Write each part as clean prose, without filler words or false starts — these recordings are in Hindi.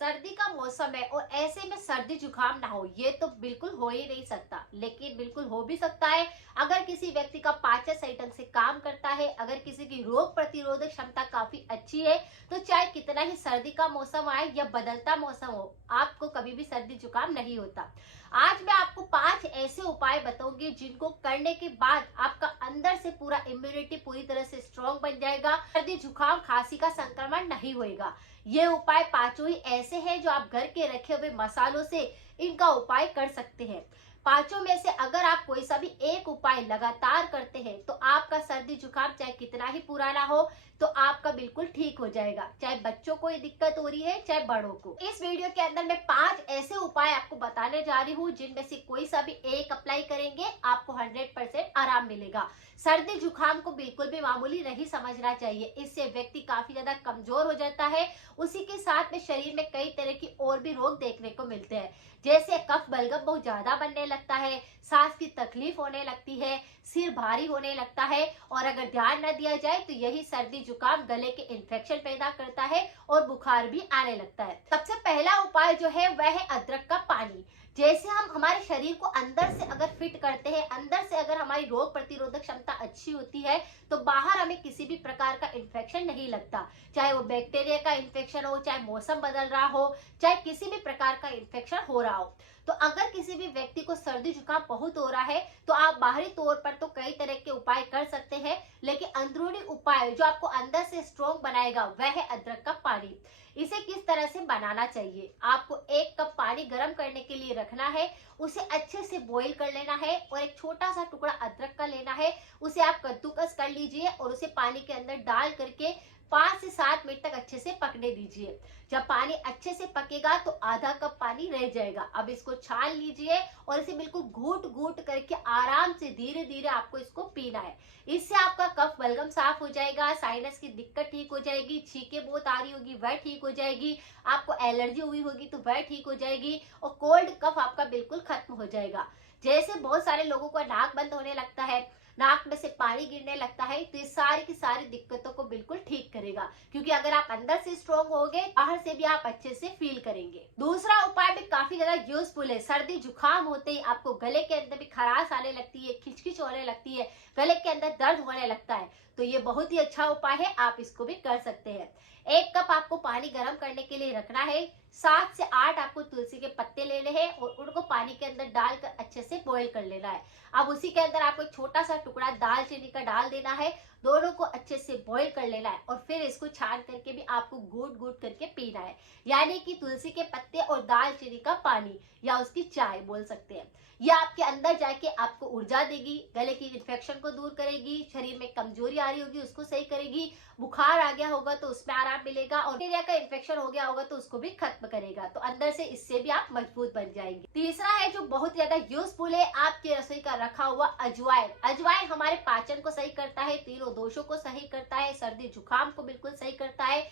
सर्दी का मौसम है और ऐसे में सर्दी जुकाम ना हो ये तो बिल्कुल हो ही नहीं सकता, लेकिन बिल्कुल हो भी सकता है अगर किसी व्यक्ति का पाचन सही ढंग से काम करता है, अगर किसी की रोग प्रतिरोधक क्षमता काफी अच्छी है, तो चाहे कितना ही सर्दी का मौसम आए या बदलता मौसम हो, आपको कभी भी सर्दी जुकाम नहीं होता। आज मैं आपको 5 ऐसे उपाय बताऊंगी जिनको करने के बाद आपका अंदर से पूरा इम्यूनिटी पूरी तरह से स्ट्रॉन्ग बन जाएगा, सर्दी जुकाम खांसी का संक्रमण नहीं होएगा। ये उपाय पांचों ही ऐसे हैं जो आप घर के रखे हुए मसालों से इनका उपाय कर सकते हैं। पांचों में से अगर आप कोई सा भी एक उपाय लगातार करते हैं तो आपका सर्दी जुकाम चाहे कितना ही पुराना हो तो आपका बिल्कुल ठीक हो जाएगा, चाहे बच्चों को ये दिक्कत हो रही है चाहे बड़ों को। इस वीडियो के अंदर मैं 5 ऐसे उपाय आपको बताने जा रही हूँ जिनमें से कोई सा भी एक अप्लाई करेंगे आपको 100% आराम मिलेगा। सर्दी जुकाम को बिल्कुल भी मामूली नहीं समझना चाहिए, इससे व्यक्ति काफी ज्यादा कमजोर हो जाता है। उसी के साथ में शरीर में कई तरह की और भी रोग देखने को मिलते हैं, जैसे कफ बलगम बहुत ज्यादा बनने लगता है, सांस की तकलीफ होने लगती है, सिर भारी होने लगता है और अगर ध्यान न दिया जाए तो यही सर्दी जुकाम गले के इन्फेक्शन पैदा करता है और बुखार भी आने लगता है। सबसे पहला उपाय जो है वह है अदरक का पानी। जैसे हम हमारे शरीर को अंदर से अगर फिट करते हैं, अंदर से अगर हमारी रोग प्रतिरोधक क्षमता अच्छी होती है तो बाहर हमें किसी भी प्रकार का इन्फेक्शन नहीं लगता, चाहे वो बैक्टीरिया का इन्फेक्शन हो, चाहे मौसम बदल रहा हो, चाहे किसी भी प्रकार का इन्फेक्शन हो रहा हो। तो अगर किसी भी व्यक्ति को सर्दी जुकाम बहुत हो रहा है तो आप बाहरी तौर पर तो कई तरह के उपाय कर सकते हैं, लेकिन अंदरूनी उपाय जो आपको अंदर से स्ट्रॉन्ग बनाएगा वह है अदरक का पानी। इसे किस तरह से बनाना चाहिए, आपको 1 कप पानी गर्म करने के लिए रखना है, उसे अच्छे से बॉईल कर लेना है और एक छोटा सा टुकड़ा अदरक का लेना है, उसे आप कद्दूकस कर लीजिए और उसे पानी के अंदर डाल करके 5 से 7 मिनट तक अच्छे से पकने दीजिए। जब पानी अच्छे से पकेगा तो आधा कप पानी रह जाएगा। अब इसको छान लीजिए और इसे बिल्कुल घूट घूट करके आराम से धीरे धीरे आपको इसको पीना है। इससे आपका कफ बलगम साफ हो जाएगा, साइनस की दिक्कत ठीक हो जाएगी, छींके बहुत आ रही होगी वह ठीक हो जाएगी, आपको एलर्जी हुई होगी तो वह ठीक हो जाएगी और कोल्ड कफ आपका बिल्कुल खत्म हो जाएगा। जैसे बहुत सारे लोगों का नाक बंद होने लगता है, नाक में से पानी गिरने लगता है, तो ये सारी की सारी दिक्कतों को बिल्कुल ठीक करेगा, क्योंकि अगर आप अंदर से स्ट्रॉन्ग होगे बाहर से भी आप अच्छे से फील करेंगे। दूसरा उपाय भी काफी ज्यादा यूजफुल है। सर्दी जुकाम होते ही आपको गले के अंदर भी खराश आने लगती है, खिचखिच होने लगती है, गले के अंदर दर्द होने लगता है, तो ये बहुत ही अच्छा उपाय है, आप इसको भी कर सकते हैं। 1 कप आपको पानी गर्म करने के लिए रखना है, 7 से 8 आपको तुलसी के पत्ते लेने हैं और उनको पानी के अंदर डालकर अच्छे से बॉईल कर लेना है। अब उसी के अंदर आपको एक छोटा सा टुकड़ा दालचीनी का डाल देना है, दोनों को अच्छे से बॉईल कर लेना है और फिर इसको छान करके भी आपको घूट घूट करके पीना है, यानी कि तुलसी के पत्ते और दालचीनी का पानी या उसकी चाय बोल सकते हैं। यह आपके अंदर जाके आपको ऊर्जा देगी, गले की इन्फेक्शन को दूर करेगी, शरीर में कमजोरी आ रही होगी उसको सही करेगी, बुखार आ गया होगा तो उसमें आराम मिलेगा और बैक्टीरिया का इन्फेक्शन हो गया होगा तो उसको भी खत्म करेगा, तो अंदर से इससे भी आप मजबूत बन जाएंगे। तीसरा है जो बहुत ज्यादा यूजफुल है, आपके रसोई का रखा हुआ अजवाइन। अजवाइन हमारे पाचन को सही करता है, तीनों दोषों को सही करता है, सर्दी जुकाम को बिल्कुल सही करता है,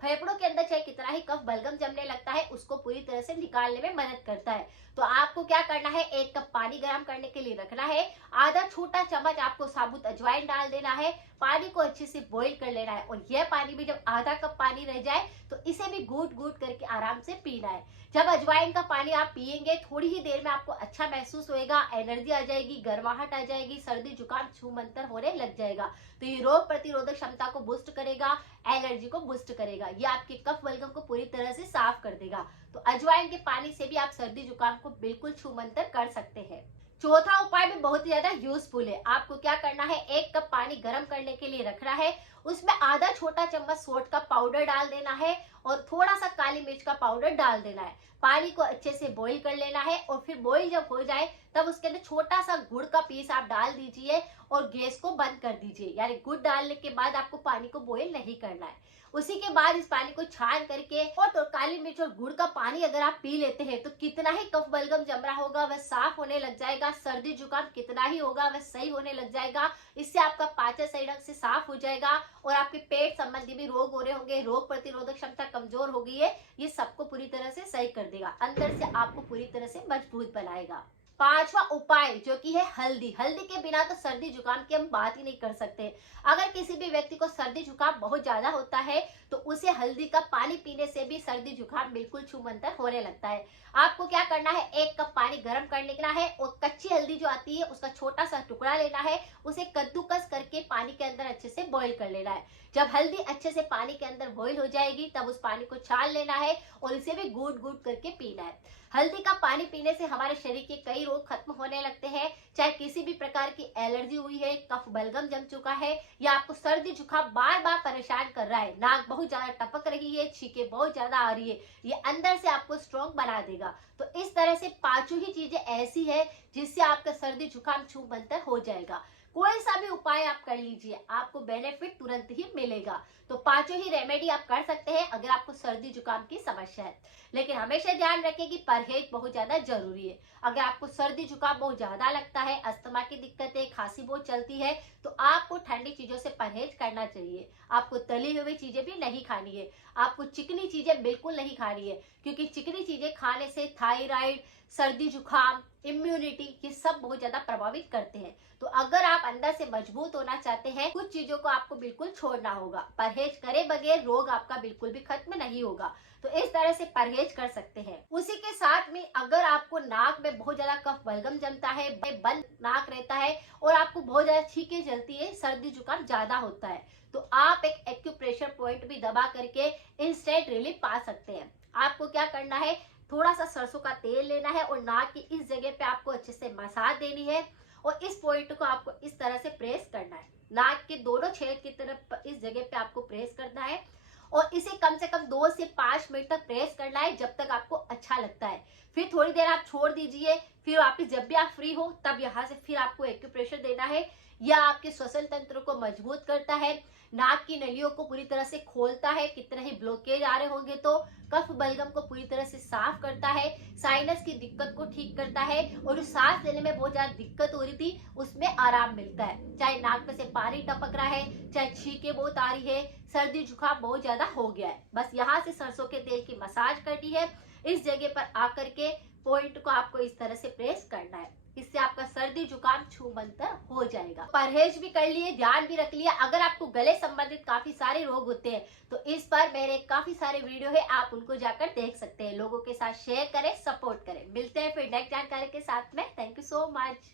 फेफड़ों के अंदर चाहे कितना ही कफ बलगम जमने लगता है उसको पूरी तरह से निकालने में मदद करता है। तो आपको क्या करना है, 1 कप पानी गर्म करने के लिए रखना है, आधा छोटा चम्मच आपको साबुत अजवाइन डाल देना है, पानी को अच्छे से बॉईल कर लेना है और यह पानी भी जब आधा कप पानी रह जाए तो इसे भी घूट घूट करके आराम से पीना है। जब अजवाइन का पानी आप पिएंगे थोड़ी ही देर में आपको अच्छा महसूस होएगा, एनर्जी आ जाएगी, गर्माहट आ जाएगी, सर्दी जुकाम छूमंतर होने लग जाएगा। तो ये रोग प्रतिरोधक क्षमता को बूस्ट करेगा, एनर्जी को बूस्ट करेगा, ये आपके कफ बलगम को पूरी तरह से साफ कर देगा। तो अजवाइन के पानी से भी आप सर्दी जुकाम को बिल्कुल छूमंतर कर सकते हैं। चौथा उपाय भी बहुत ही ज्यादा यूजफुल है। आपको क्या करना है, 1 कप पानी गर्म करने के लिए रखना है, उसमें आधा छोटा चम्मच सोंठ का पाउडर डाल देना है और थोड़ा सा काली मिर्च का पाउडर डाल देना है। पानी को अच्छे से बॉईल कर लेना है और फिर बॉईल जब हो जाए तब उसके अंदर छोटा सा गुड़ का पीस आप डाल दीजिए और गैस को बंद कर दीजिए, यानी गुड़ डालने के बाद आपको पानी को बॉईल नहीं करना है। उसी के बाद इस पानी को छान करके और तो काली मिर्च और गुड़ का पानी अगर आप पी लेते हैं तो कितना ही कफ बलगम जम रहा होगा वह साफ होने लग जाएगा, सर्दी जुकाम कितना ही होगा वह सही होने लग जाएगा। इससे आपका पाचन सही ढंग से साफ हो जाएगा और आपके पेट संबंधी भी रोग हो रहे होंगे, रोग प्रतिरोधक क्षमता कमजोर हो गई है, ये सबको पूरी तरह से सही कर देगा, अंदर से आपको पूरी तरह से मजबूत बनाएगा। पांचवा उपाय जो कि है हल्दी। हल्दी के बिना तो सर्दी जुकाम की हम बात ही नहीं कर सकते। अगर किसी भी व्यक्ति को सर्दी जुकाम बहुत ज्यादा होता है तो उसे हल्दी का पानी पीने से भी सर्दी जुकाम बिल्कुल छूमंतर होने लगता है। आपको क्या करना है, 1 कप पानी गर्म कर लेना है और कच्ची हल्दी जो आती है उसका छोटा सा टुकड़ा लेना है, उसे कद्दूकस करके पानी के अंदर अच्छे से बॉईल कर लेना है। जब हल्दी अच्छे से पानी के अंदर बॉईल हो जाएगी तब उस पानी को छान लेना है और इसे भी गूट गूट करके पीना है। हल्दी का पानी पीने से हमारे शरीर के कई रोग खत्म होने लगते हैं। चाहे किसी भी प्रकार की एलर्जी हुई है, कफ बलगम जम चुका है या आपको सर्दी जुकाम बार बार परेशान कर रहा है, नाक बहुत ज्यादा टपक रही है, छींके बहुत ज्यादा आ रही है, ये अंदर से आपको स्ट्रॉन्ग बना देगा। तो इस तरह से पांचों ही चीजें ऐसी है जिससे आपका सर्दी जुकाम छूमंतर हो जाएगा। कोई सा भी उपाय आप कर लीजिए, आपको बेनिफिट तुरंत ही मिलेगा। तो पांचों ही रेमेडी आप कर सकते हैं अगर आपको सर्दी जुकाम की समस्या है। लेकिन हमेशा ध्यान रखें कि परहेज बहुत ज्यादा जरूरी है। अगर आपको सर्दी जुकाम बहुत ज्यादा लगता है, अस्थमा की दिक्कत है, खांसी बहुत चलती है, तो आपको ठंडी चीजों से परहेज करना चाहिए। आपको तली हुई चीजें भी नहीं खानी है, आपको चिकनी चीजें बिल्कुल नहीं खानी है, क्योंकि चिकनी चीजें खाने से थायराइड, सर्दी जुकाम, इम्यूनिटी ये सब बहुत ज्यादा प्रभावित करते हैं। तो अगर आप अंदर से मजबूत होना चाहते हैं, कुछ चीजों को आपको बिल्कुल छोड़ना होगा। परहेज करे बगैर रोग आपका बिल्कुल भी खत्म नहीं होगा। तो इस तरह से परहेज कर सकते हैं। उसी के साथ में अगर आपको नाक में बहुत ज्यादा कफ बलगम जमता है, बंद नाक रहता है और आपको बहुत ज्यादा छींकें जलती है, सर्दी जुकाम ज्यादा होता है, तो आप एक एक्यूप्रेशर पॉइंट भी दबा करके इंस्टेंट रिलीफ पा सकते हैं। आपको क्या करना है, थोड़ा सा सरसों का तेल लेना है और नाक की इस जगह पे आपको अच्छे से मसाज देनी है और इस पॉइंट को आपको इस तरह से प्रेस करना है। नाक के दोनों छेद की तरफ इस जगह पे आपको प्रेस करना है और इसे कम से कम 2 से 5 मिनट तक प्रेस करना है, जब तक आपको अच्छा लगता है। फिर थोड़ी देर आप छोड़ दीजिए, फिर वापिस जब भी आप फ्री हो तब यहाँ से फिर आपको एक्यूप्रेशर देना है। यह आपके श्वसन तंत्र को मजबूत करता है, नाक की नलियों को पूरी तरह से खोलता है, कितने ही ब्लॉकेज आ रहे होंगे तो कफ बलगम को पूरी तरह से साफ करता है, साइनस की दिक्कत को ठीक करता है और जो सांस लेने में बहुत ज्यादा दिक्कत हो रही थी उसमें आराम मिलता है। चाहे नाक में से पानी टपक रहा है, चाहे छींके बहुत आ रही है, सर्दी जुकाम बहुत ज्यादा हो गया है, बस यहाँ से सरसों के तेल की मसाज करनी है। इस जगह पर आकर के पॉइंट को आपको इस तरह से प्रेस करना है, इससे आपका सर्दी जुकाम छूमंतर हो जाएगा। परहेज भी कर लिए, ध्यान भी रख लिया। अगर आपको गले संबंधित काफी सारे रोग होते हैं तो इस पर मेरे काफी सारे वीडियो है, आप उनको जाकर देख सकते हैं। लोगों के साथ शेयर करें, सपोर्ट करें। मिलते हैं फिर नेक्स्ट जानकारी के साथ में। Thank you so much.